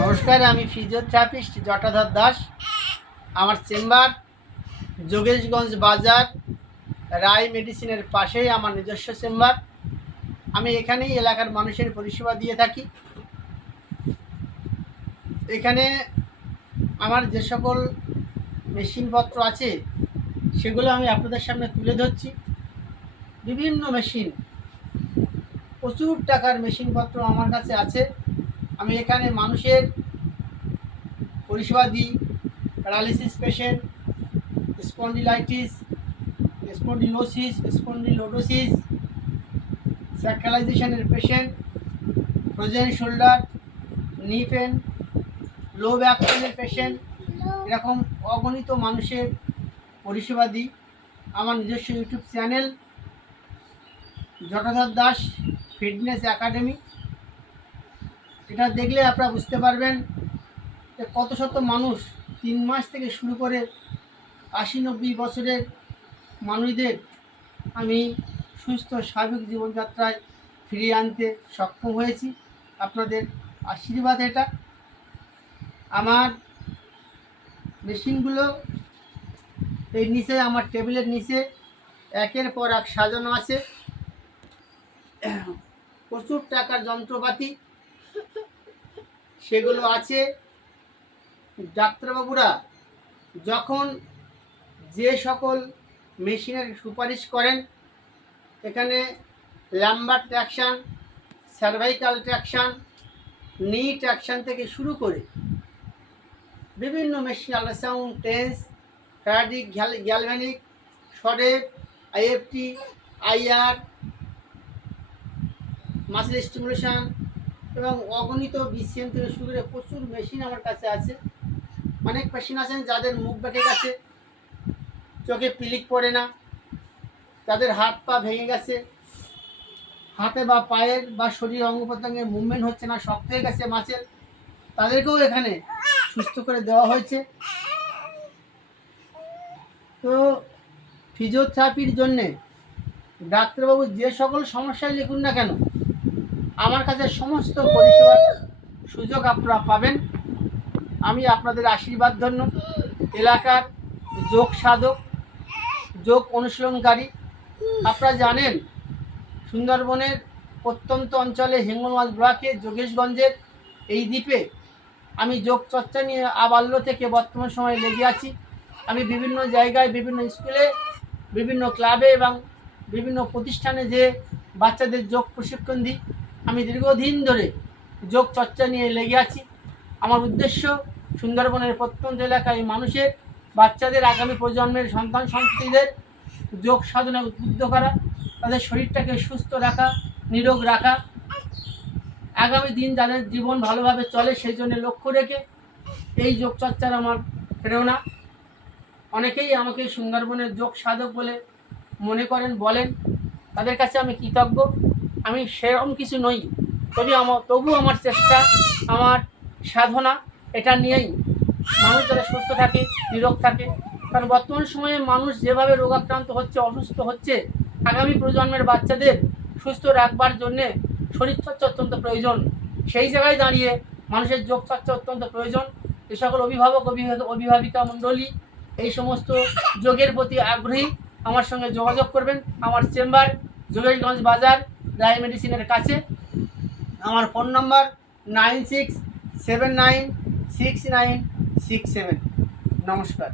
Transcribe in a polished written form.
নমস্কার, আমি ফিজিওথেরাপিস্ট জটাধর দাস। আমার চেম্বার যোগেশগঞ্জ বাজার, রায় মেডিসিনের পাশেই আমার নিজস্ব চেম্বার। আমি এখানেই এলাকার মানুষের পরিষেবা দিয়ে থাকি। এখানে আমার যে সকল মেশিনপত্র আছে সেগুলো আমি আপনাদের সামনে তুলে ধরছি। বিভিন্ন মেশিন, প্রচুর টাকার মেশিনপত্র আমার কাছে আছে। আমি এখানে মানুষের পরিষেবা দিই। প্যারালিসিস পেশেন্ট, স্পন্ডিলাইটিস, স্পন্ডিলোসিস, স্পন্ডিলোডোসিস, স্যাক্রালাইজেশনের patient, frozen shoulder, knee pain, low back পেনের পেশেন্ট, এরকম অগণিত মানুষের পরিষেবা দিই। আমার নিজস্ব YouTube channel Jatadhar Das fitness academy. এটা দেখলে আপনারা বুঝতে পারবেন যে কত শত মানুষ 3 মাস থেকে শুরু করে 80-90 বছরের মানুষদের আমি সুস্থ স্বাভাবিক জীবনযাত্রায় ফিরিয়ে আনতে সক্ষম হয়েছি। আপনাদের আশীর্বাদ এটা। আমার মেশিনগুলো এই নিচে, আমার টেবিলের নিচে একের পর এক সাজানো আছে। প্রচুর টাকার যন্ত্রপাতি সেগুলো আছে। ডাক্তারবাবুরা যখন যে সকল মেশিনের সুপারিশ করেন, এখানে ল্যাম্বার ট্র্যাকশান, সার্ভাইকাল ট্র্যাকশান, নি ট্র্যাকশান থেকে শুরু করে বিভিন্ন machine, ultrasound, TENS, cardiac, galvanic, সরেপ, আইএফটি, আইআর, মাসেল স্টিমুলেশন এবং অগণিত বিসিএম থেকে শুরু করে প্রচুর মেশিন আমার কাছে আছে। অনেক পেশেন্ট আছেন যাদের মুখ বেঁকে গেছে, চোখে পিলিক পড়ে না, তাদের হাত পা ভেঙে গেছে, হাতে বা পায়ের বা শরীর অঙ্গ প্রত্যঙ্গের মুভমেন্ট হচ্ছে না, শক্ত হয়ে গেছে মাসেল, তাদেরকেও এখানে সুস্থ করে দেওয়া হয়েছে। তো ফিজিওথেরাপির জন্যে ডাক্তারবাবু যে সকল সমস্যায় লিখুন না কেন, আমার কাছে সমস্ত পরিষেবার সুযোগ আপনারা পাবেন। আমি আপনাদের আশীর্বাদ ধন্য এলাকার যোগ সাধক, যোগ অনুশীলনকারী। আপনারা জানেন সুন্দরবনের প্রত্যন্ত অঞ্চলে হিঙ্গলগঞ্জ ব্লকে যোগেশগঞ্জের এই দ্বীপে আমি যোগ চর্চা নিয়ে আবাল্য থেকে বর্তমান সময়ে লেগে আছি। আমি বিভিন্ন জায়গায়, বিভিন্ন স্কুলে, বিভিন্ন ক্লাবে এবং বিভিন্ন প্রতিষ্ঠানে যে বাচ্চাদের যোগ প্রশিক্ষণ দিই। আমি দীর্ঘদিন ধরে যোগ চর্চা নিয়ে লেগে আছি। আমার উদ্দেশ্য সুন্দরবনের প্রত্যন্ত এলাকায় মানুষের, বাচ্চাদের, আগামী প্রজন্মের সন্তান সন্ততিদের যোগ সাধনায় উদ্বুদ্ধ করা, তাদের শরীরটাকে সুস্থ রাখা, নিরোগ রাখা, আগামী দিন যাদের জীবন ভালোভাবে চলে সেই জন্য লক্ষ্য রেখে এই যোগ চর্চার আমার প্রেরণা। অনেকেই আমাকে সুন্দরবনের যোগ সাধক বলে মনে করেন, বলেন, তাদের কাছে আমি কৃতজ্ঞ। আমি সেরকম কিছু নই, তবু আমার চেষ্টা, আমার সাধনা এটা নিয়েই মানুষ যারা সুস্থ থাকে, নিরোগ থাকে। কারণ বর্তমান সময়ে মানুষ যেভাবে রোগাক্রান্ত হচ্ছে, অসুস্থ হচ্ছে, আগামী প্রজন্মের বাচ্চাদের সুস্থ রাখবার জন্যে শরীরচর্চা অত্যন্ত প্রয়োজন। সেই জায়গায় দাঁড়িয়ে মানুষের যোগ চর্চা অত্যন্ত প্রয়োজন। যে সকল অভিভাবক, অভিভাবিকা মণ্ডলী এই সমস্ত যোগের প্রতি আগ্রহী, আমার সঙ্গে যোগাযোগ করবেন। আমার চেম্বার যোগেশগঞ্জ বাজার, রায় মেডিসিনের কাছে। আমার ফোন নম্বর 96796967। নমস্কার।